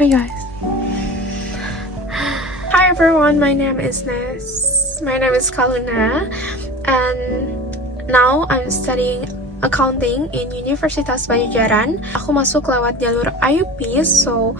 Hi guys. Hi everyone, my name is Kaluna, and now I'm studying accounting in Universitas Padjadjaran. Aku masuk lewat jalur IUP, so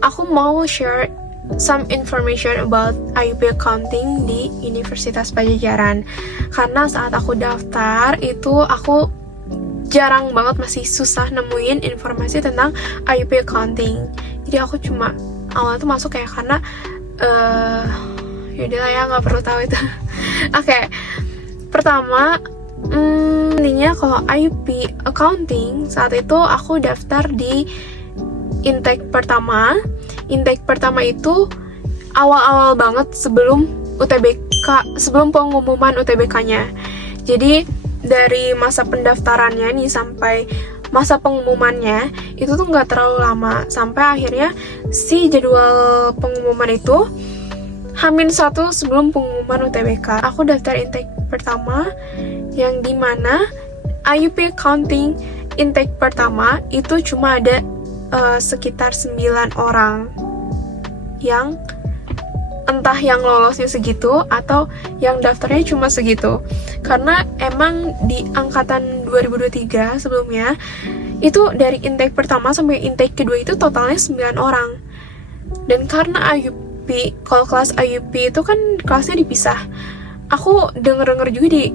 aku mau share some information about IUP accounting di Universitas Padjadjaran. Karena saat aku daftar itu aku jarang banget, masih susah nemuin informasi tentang IUP accounting. Jadi aku cuma awalnya tuh masuk kayak karena yaudahlah ya, nggak perlu tahu itu. Oke. Pertama, intinya kalau IUP accounting saat itu aku daftar di intake pertama. Intake pertama itu awal-awal banget sebelum UTBK, sebelum pengumuman UTBK-nya. Jadi dari masa pendaftarannya nih sampai masa pengumumannya itu tuh nggak terlalu lama, sampai akhirnya si jadwal pengumuman itu H-1 sebelum pengumuman UTBK. Aku daftar intake pertama yang dimana IUP accounting intake pertama itu cuma ada sekitar 9 orang yang entah yang lolosnya segitu atau yang daftarnya cuma segitu. Karena emang di angkatan 2023 sebelumnya itu dari intake pertama sampai intake kedua itu totalnya 9 orang. Dan karena IUP, kalau kelas IUP itu kan kelasnya dipisah. Aku denger juga di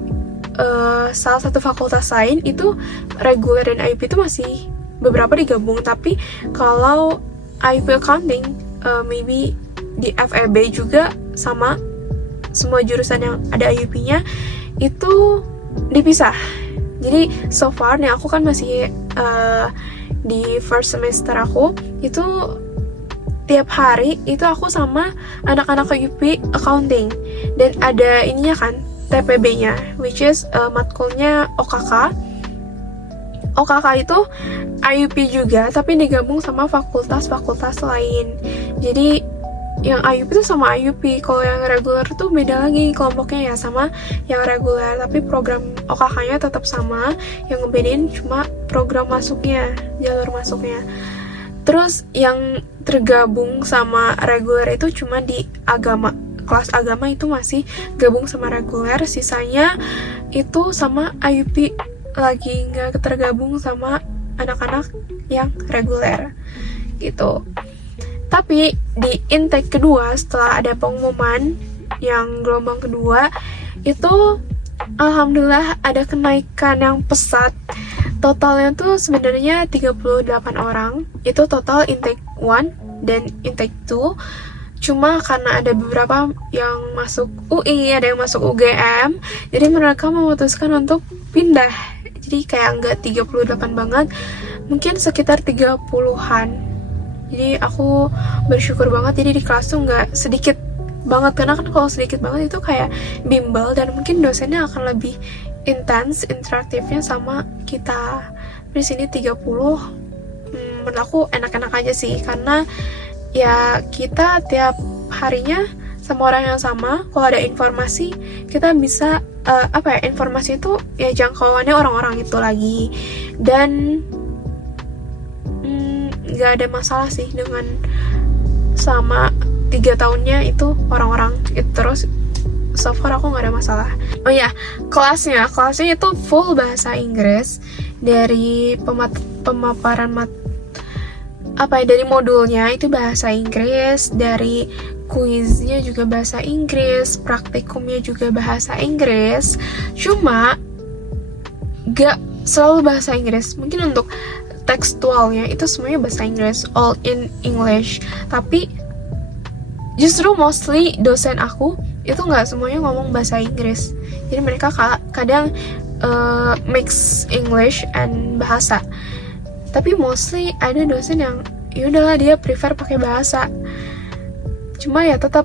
salah satu fakultas lain itu reguler dan IUP itu masih beberapa digabung. Tapi kalau IUP accounting maybe di FEB juga sama, semua jurusan yang ada IUP-nya itu dipisah. Jadi so far nih aku kan masih di first semester aku itu tiap hari itu aku sama anak-anak IUP accounting, dan ada ininya kan TPB-nya, which is matkulnya OKK. OKK itu IUP juga tapi digabung sama fakultas-fakultas lain. Jadi yang IUP itu sama IUP, kalau yang reguler tuh beda lagi kelompoknya ya sama yang reguler, tapi program OKK-nya tetap sama, yang ngebedain cuma program masuknya, jalur masuknya. Terus yang tergabung sama reguler itu cuma di agama, kelas agama itu masih gabung sama reguler, sisanya itu sama IUP lagi, nggak tergabung sama anak-anak yang reguler gitu. Tapi di intake kedua setelah ada pengumuman yang gelombang kedua itu alhamdulillah ada kenaikan yang pesat. Totalnya tuh sebenarnya 38 orang. Itu total intake 1 dan intake 2. Cuma karena ada beberapa yang masuk UI, ada yang masuk UGM, jadi mereka memutuskan untuk pindah. Jadi kayak nggak 38 banget, mungkin sekitar 30-an. Jadi aku bersyukur banget, jadi di kelas tuh nggak sedikit banget, karena kan kalau sedikit banget itu kayak bimbel dan mungkin dosennya akan lebih intens interaktifnya sama kita. Di sini 30 menurut aku enak-enak aja sih, karena ya kita tiap harinya sama orang yang sama. Kalau ada informasi kita bisa informasi itu ya jangkauannya orang-orang itu lagi, dan nggak ada masalah sih dengan sama 3 tahunnya itu orang-orang itu. Terus so far aku nggak ada masalah. Oh ya, kelasnya itu full bahasa Inggris, dari pemaparan dari modulnya itu bahasa Inggris, dari kuisnya juga bahasa Inggris, praktikumnya juga bahasa Inggris. Cuma gak selalu bahasa Inggris, mungkin untuk tekstualnya itu semuanya bahasa Inggris, all in English. Tapi justru mostly dosen aku itu nggak semuanya ngomong bahasa Inggris, jadi mereka kadang mix English and bahasa. Tapi mostly ada dosen yang yaudahlah dia prefer pakai bahasa, cuma ya tetap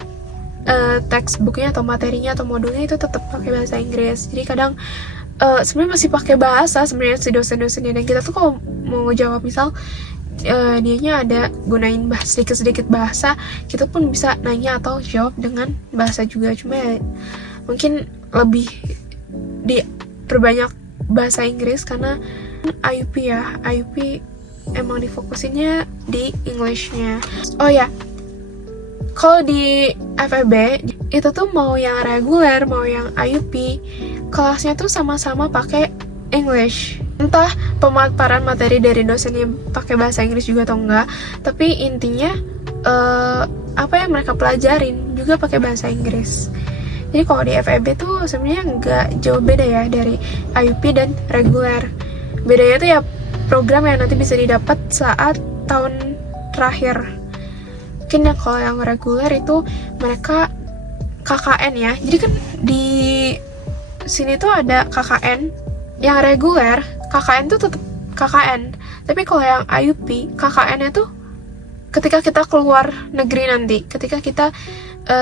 textbooknya atau materinya atau modulnya itu tetap pakai bahasa Inggris. Jadi kadang sebenarnya masih pakai bahasa sebenarnya si dosen-dosennya, dan kita tuh kalau mau jawab misal dianya ada gunain sedikit-sedikit bahasa, kita pun bisa nanya atau jawab dengan bahasa juga. Cuma ya, mungkin lebih diperbanyak bahasa Inggris karena IUP emang difokusinnya di Englishnya. Oh ya, kalau di FEB itu tuh mau yang reguler mau yang IUP, kelasnya tuh sama-sama pakai English. Entah pemaparan materi dari dosennya pakai bahasa Inggris juga atau enggak, tapi intinya apa yang mereka pelajarin juga pakai bahasa Inggris. Jadi kalau di FEB tuh sebenarnya nggak jauh beda ya dari IUP dan reguler. Bedanya tuh ya program yang nanti bisa didapat saat tahun terakhir. Mungkin ya kalau yang reguler itu mereka KKN ya. Jadi kan di sini tuh ada KKN. Yang reguler KKN tuh tetap KKN. Tapi kalau yang IUP KKN-nya tuh ketika kita keluar negeri nanti, ketika kita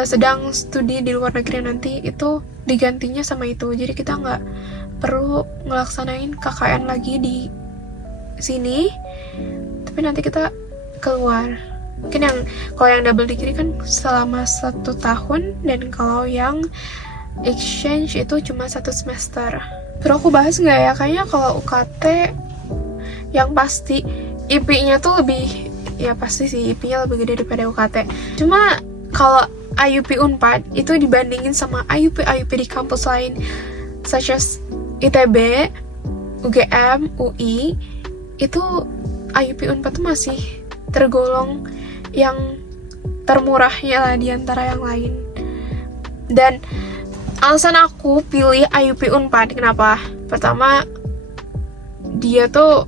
sedang studi di luar negeri nanti, itu digantinya sama itu. Jadi kita nggak perlu ngelaksanain KKN lagi di sini, tapi nanti kita keluar. Mungkin yang kalau yang double degree kan selama 1 tahun, dan kalau yang exchange itu cuma 1 semester. Terus aku bahas nggak ya? Kayaknya kalau UKT yang pasti IP-nya tuh lebih, ya pasti sih IP-nya lebih gede daripada UKT. Cuma kalau IUP Unpad itu dibandingin sama IUP di kampus lain such as ITB, UGM, UI, itu IUP Unpad tuh masih tergolong yang termurahnya lah di antara yang lain. Dan alasan aku pilih IUP Unpad kenapa? Pertama, dia tuh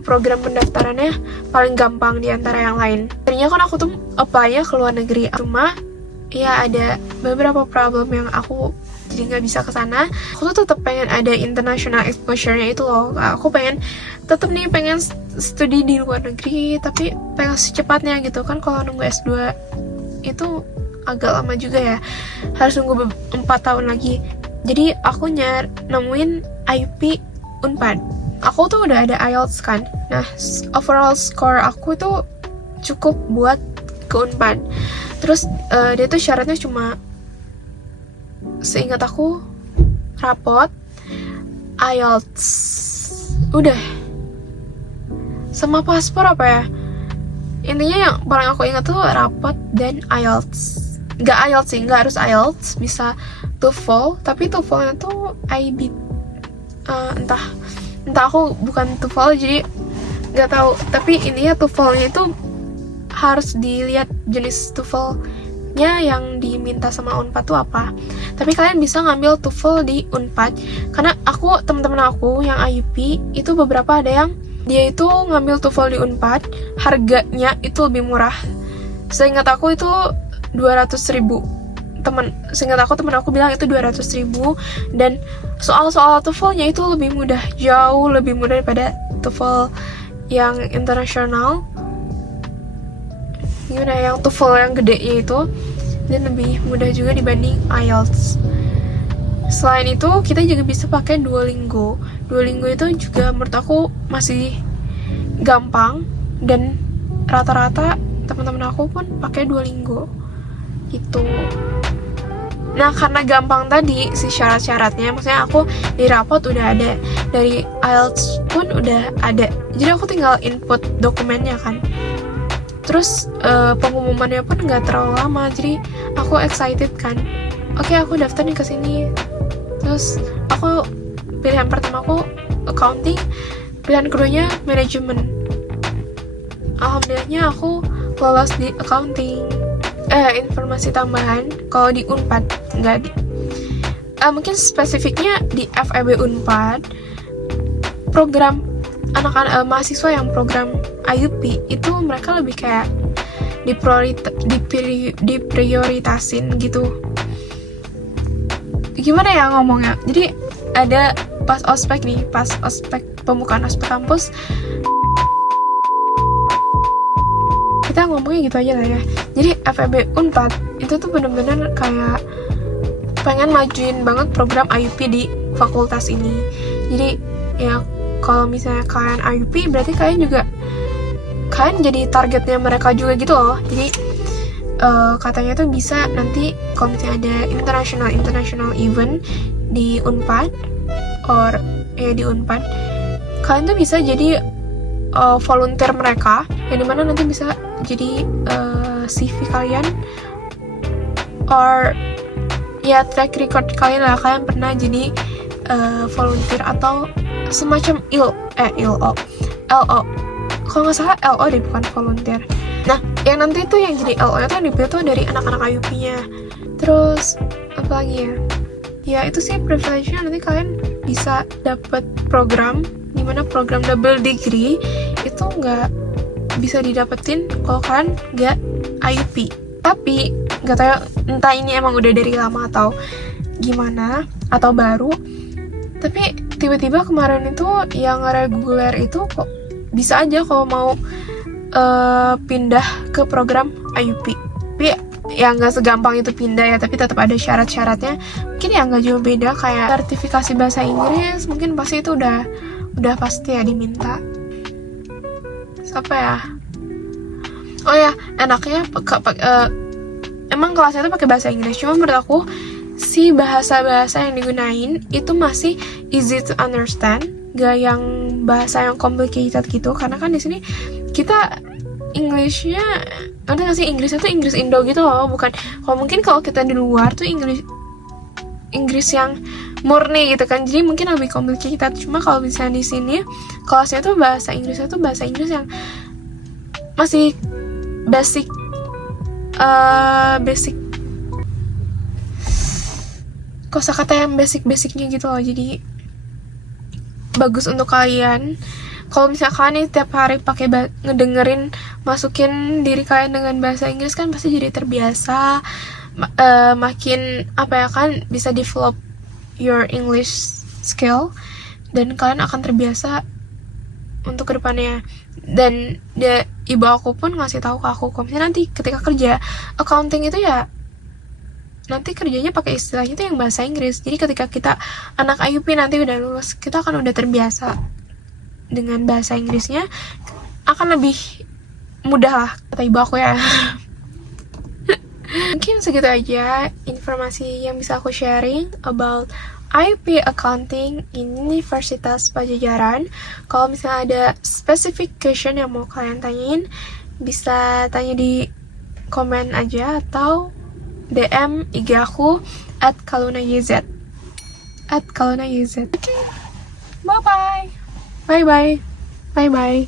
program pendaftarannya paling gampang di antara yang lain. Tadinya kan aku tuh apply-nya ke luar negeri, cuma ya ada beberapa problem yang aku jadi nggak bisa ke sana. Aku tuh tetap pengen ada international exposure-nya itu loh. Aku pengen studi di luar negeri, tapi pengen secepatnya gitu kan. Kalau nunggu S2 itu agak lama juga ya, harus nunggu 4 tahun lagi. Jadi aku nemuin IUP Unpad. Aku tuh udah ada IELTS kan. Nah, overall score aku tuh cukup buat ke Unpad. Terus dia tuh syaratnya cuma, seingat aku, rapot, IELTS, udah, sama paspor apa ya. Intinya yang paling aku ingat tuh rapot dan IELTS. Nggak IELTS sih, nggak harus IELTS, bisa TOEFL, tapi TOEFL-nya tuh IB, entah aku bukan TOEFL jadi nggak tahu. Tapi intinya TOEFL-nya itu harus dilihat jenis TOEFL-nya yang diminta sama Unpad tuh apa. Tapi kalian bisa ngambil TOEFL di Unpad, karena teman-teman aku yang IUP itu beberapa ada yang dia itu ngambil TOEFL di Unpad, harganya itu lebih murah. Seingat aku itu 200.000. Seingat aku teman aku bilang itu 200.000, dan soal-soal TOEFL-nya itu lebih mudah, jauh lebih mudah daripada TOEFL yang internasional. Gimana, yang TOEFL yang gedenya itu, dan lebih mudah juga dibanding IELTS. Selain itu, kita juga bisa pakai Duolingo. Duolingo itu juga menurut aku masih gampang, dan rata-rata teman-teman aku pun pakai Duolingo gitu. Nah, karena gampang tadi si syarat-syaratnya, maksudnya aku di rapot udah ada, dari IELTS pun udah ada, jadi aku tinggal input dokumennya kan. Terus pengumumannya pun nggak terlalu lama, jadi aku excited kan. Oke, aku daftar nih ke sini. Terus aku pilihan pertama aku accounting, pilihan keduanya manajemen. Alhamdulillahnya aku lolos di accounting. Informasi tambahan, kalau di Unpad nggak di. Mungkin spesifiknya di FEB Unpad, program anak-anak mahasiswa yang program IUP itu mereka lebih kayak diprioritasin gitu. Gimana ya ngomongnya? Jadi ada pas ospek pembukaan ospek kampus, kita ngomongnya gitu aja lah ya. Jadi FEB Unpad itu tuh bener-bener kayak pengen majuin banget program IUP di fakultas ini. Jadi ya kalau misalnya kalian IUP, berarti kalian jadi targetnya mereka juga gitu loh. Jadi katanya tuh bisa nanti kalau misalnya ada international event di Unpad, di Unpad, kalian tuh bisa jadi volunteer mereka, yang dimana nanti bisa jadi CV kalian or ya track record kalian lah, kalian pernah jadi volunteer atau semacam LO. Kalau nggak salah LO deh, bukan volunteer. Nah, yang nanti tuh yang jadi LO itu yang dipilih tuh dari anak-anak IUP-nya. Terus apa lagi ya? Ya itu sih privilege-nya, nanti kalian bisa dapat program, dimana program double degree itu nggak bisa didapetin kalau kalian nggak IUP. Tapi nggak tahu entah ini emang udah dari lama atau gimana atau baru. Tapi tiba-tiba kemarin itu yang reguler itu kok bisa aja kalau mau pindah ke program IUP. Tapi ya nggak segampang itu pindah ya, tapi tetap ada syarat-syaratnya. Mungkin ya nggak jauh beda kayak sertifikasi bahasa Inggris, mungkin pasti itu udah pasti ya diminta. Apa ya? Oh ya, enaknya emang kelasnya itu pakai bahasa Inggris. Cuma menurut aku si bahasa-bahasa yang digunain itu masih easy to understand, gak yang bahasa yang complicated gitu. Karena kan di sini kita Englishnya, ada nggak sih Inggrisnya tuh Inggris Indo gitu loh, bukan. Kalau mungkin kalau kita di luar tuh Inggris yang murni gitu kan, jadi mungkin lebih complicated. Cuma kalau misalnya di sini kelasnya tuh bahasa Inggrisnya tuh bahasa Inggris yang masih basic kosakata yang basicnya gitu loh. Jadi bagus untuk kalian. Kalau misalnya kalian nih tiap hari pakai ngedengerin, masukin diri kalian dengan bahasa Inggris kan pasti jadi terbiasa, makin apa ya kan, bisa develop your English skill, dan kalian akan terbiasa untuk kedepannya. Dan ibu aku pun ngasih tahu ke aku kalau misalnya nanti ketika kerja accounting itu ya nanti kerjanya pakai istilahnya itu yang bahasa Inggris. Jadi ketika kita anak IUP nanti udah lulus, kita akan udah terbiasa dengan bahasa Inggrisnya, akan lebih mudah lah, kata ibu aku ya. Mungkin segitu aja informasi yang bisa aku sharing about IUP Accounting in Universitas Padjadjaran. Kalau misalnya ada specific question yang mau kalian tanyain, bisa tanya di komen aja atau DM IG aku @kalunayz. Okay. Bye bye.